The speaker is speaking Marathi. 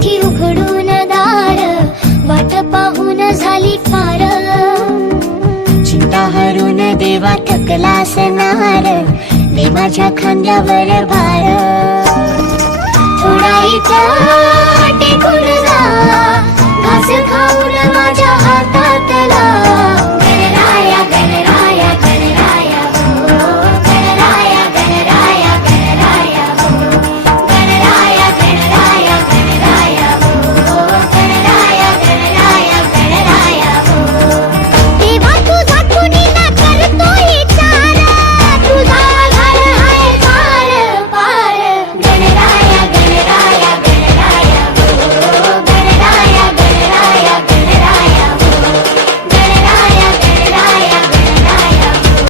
मोठी उघडून दार, वाट पाहून झाली फार. चिंता हरून देवा थकला असणार, दे माझ्या खांद्यावर भार. थोडा इथं टेकून जा, घास खाऊन माझ्या हातातला.